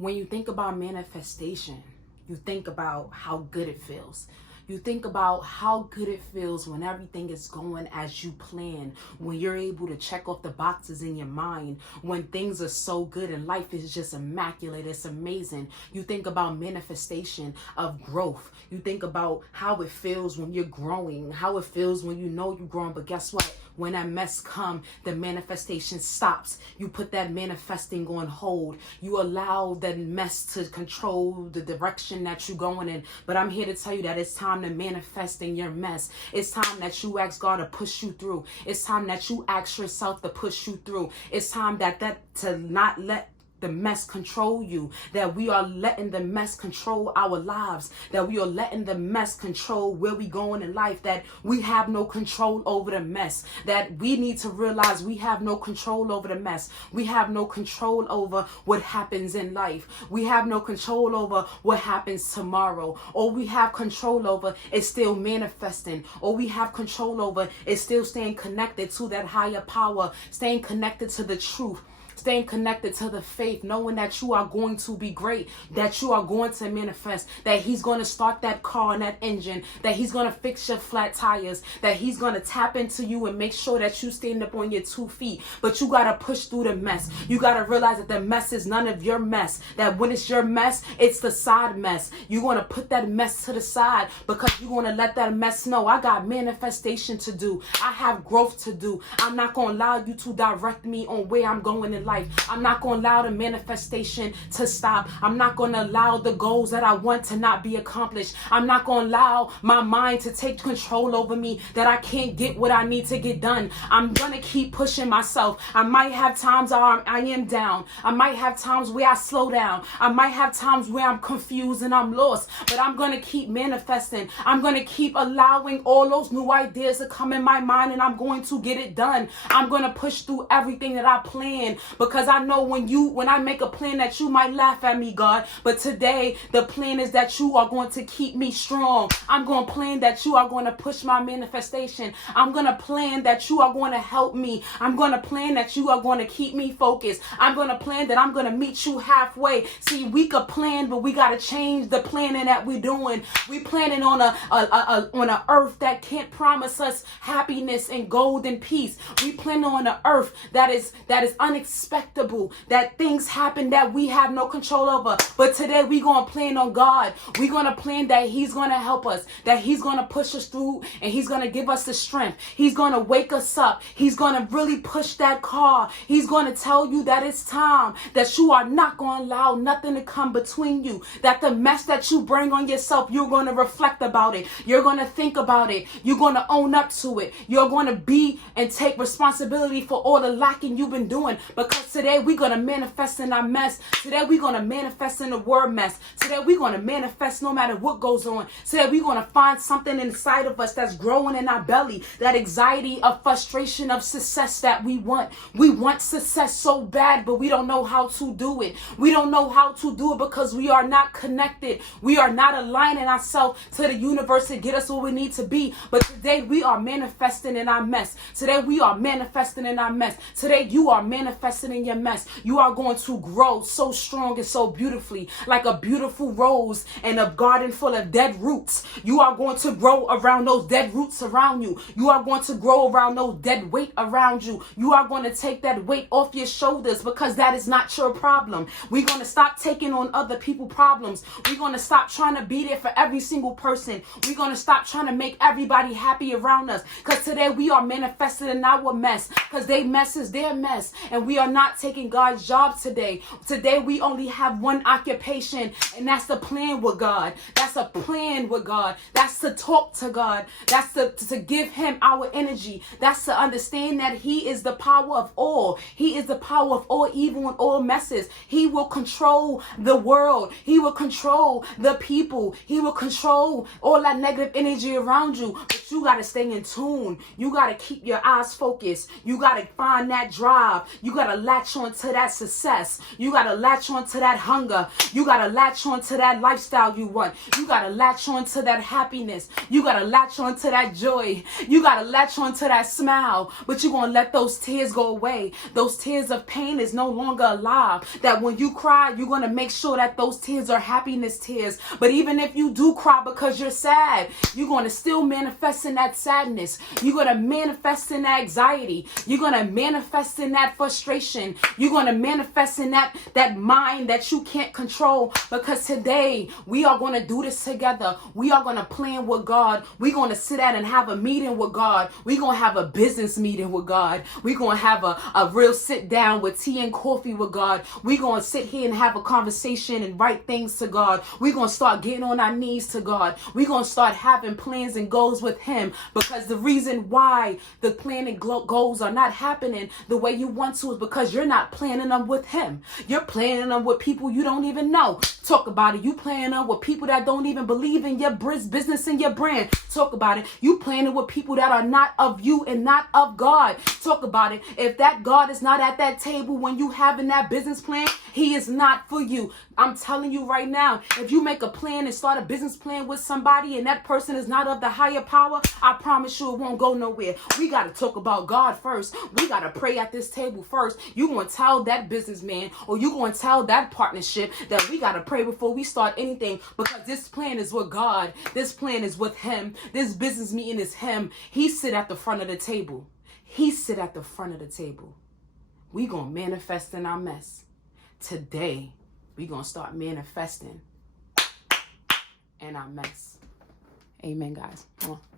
When you think about manifestation, you think about how good it feels. You think about how good it feels when everything is going as you plan, when you're able to check off the boxes in your mind, when things are so good and life is just immaculate, it's amazing. You think about manifestation of growth. You think about how it feels when you're growing, how it feels when you know you're growing, but guess what? When that mess come, the manifestation stops. You put that manifesting on hold. You allow that mess to control the direction that you're going in. But I'm here to tell you that it's time to manifest in your mess. It's time that you ask God to push you through. It's time that you ask yourself to push you through. It's time that to not let the mess control you, that we are letting the mess control our lives, that we are letting the mess control where we going in life, that we have no control over the mess, that we need to realize we have no control over the mess. We have no control over what happens in life. We have no control over what happens tomorrow. All we have control over is still manifesting. All we have control over is still staying connected to that higher power, staying connected to the truth, staying connected to the faith, knowing that you are going to be great, that you are going to manifest, that he's going to start that car and that engine, that he's going to fix your flat tires, that he's going to tap into you and make sure that you stand up on your 2 feet. But you got to push through the mess. You got to realize that the mess is none of your mess, that when it's your mess, it's the side mess. You're going to put that mess to the side because you're going to let that mess know, I got manifestation to do. I have growth to do. I'm not going to allow you to direct me on where I'm going in life. I'm not going to allow the manifestation to stop. I'm not going to allow the goals that I want to not be accomplished. I'm not going to allow my mind to take control over me, that I can't get what I need to get done. I'm going to keep pushing myself. I might have times I am down. I might have times where I slow down. I might have times where I'm confused and I'm lost, but I'm going to keep manifesting. I'm going to keep allowing all those new ideas to come in my mind, and I'm going to get it done. I'm going to push through everything that I plan, because I know when I make a plan that you might laugh at me, God, but today the plan is that you are going to keep me strong. I'm going to plan that you are going to push my manifestation. I'm going to plan that you are going to help me. I'm going to plan that you are going to keep me focused. I'm going to plan that I'm going to meet you halfway. See, we could plan, but we got to change the planning that we're doing. We planning on a earth that can't promise us happiness and gold and peace. We planning on an earth that is unexpected, that things happen that we have no control over. But today we're going to plan on God. We're going to plan that he's going to help us, that he's going to push us through, and he's going to give us the strength. He's going to wake us up. He's going to really push that car. He's going to tell you that it's time, that you are not going to allow nothing to come between you, that the mess that you bring on yourself, you're going to reflect about it. You're going to think about it. You're going to own up to it. You're going to be and take responsibility for all the lacking you've been doing, because today we're going to manifest in our mess. Today we're going to manifest in the word mess. Today we're going to manifest no matter what goes on. Today we're going to find something inside of us that's growing in our belly, that anxiety of frustration of success that we want. We want success so bad, but we don't know how to do it. We don't know how to do it because we are not connected. We are not aligning ourselves to the universe to get us where we need to be. But today we are manifesting in our mess. Today we are manifesting in our mess. Today you are manifesting in your mess. You are going to grow so strong and so beautifully, like a beautiful rose in a garden full of dead roots. You are going to grow around those dead roots around you. You are going to grow around those dead weight around you. You are going to take that weight off your shoulders, because that is not your problem. We're going to stop taking on other people's problems. We're going to stop trying to be there for every single person. We're going to stop trying to make everybody happy around us, because today we are manifesting in our mess, because their mess is their mess, and we are not taking God's job today. Today we only have one occupation, and that's to plan with God. That's a plan with God. That's to talk to God. That's to give him our energy. That's to understand that he is the power of all. He is the power of all evil and all messes. He will control the world. He will control the people. He will control all that negative energy around you. But you got to stay in tune. You got to keep your eyes focused. You got to find that drive. You got to latch on to that success. You got to latch on to that hunger. You got to latch on to that lifestyle you want. You got to latch on to that happiness. You got to latch on to that joy. You got to latch on to that smile. But you're going to let those tears go away. Those tears of pain is no longer alive. That when you cry, you're going to make sure that those tears are happiness tears. But even if you do cry because you're sad, you're going to still manifest in that sadness. You're going to manifest in that anxiety. You're going to manifest in that frustration. You're going to manifest in that mind that you can't control. Because today we are going to do this together. We are going to plan with God. We're going to sit down and have a meeting with God. We're going to have a business meeting with God. We're going to have a real sit down with tea and coffee with God. We're going to sit here and have a conversation and write things to God. We're going to start getting on our knees to God. We're going to start having plans and goals with Him, because the reason why the plan and goals are not happening the way you want to is because you're not planning them with Him. You're planning them with people you don't even know. Talk about it. You planning them with people that don't even believe in your business and your brand. Talk about it. You planning with people that are not of you and not of God. Talk about it. If that God is not at that table when you having that business plan, He is not for you. I'm telling you right now, if you make a plan and start a business plan with somebody and that person is not of the higher power, I promise you it won't go nowhere. We got to talk about God first. We got to pray at this table first. You going to tell that businessman or you going to tell that partnership that we got to pray before we start anything, because this plan is with God. This plan is with Him. This business meeting is Him. He sit at the front of the table. He sit at the front of the table. We going to manifest in our mess. Today, we going to start manifesting in our mess. Amen, guys. Come on.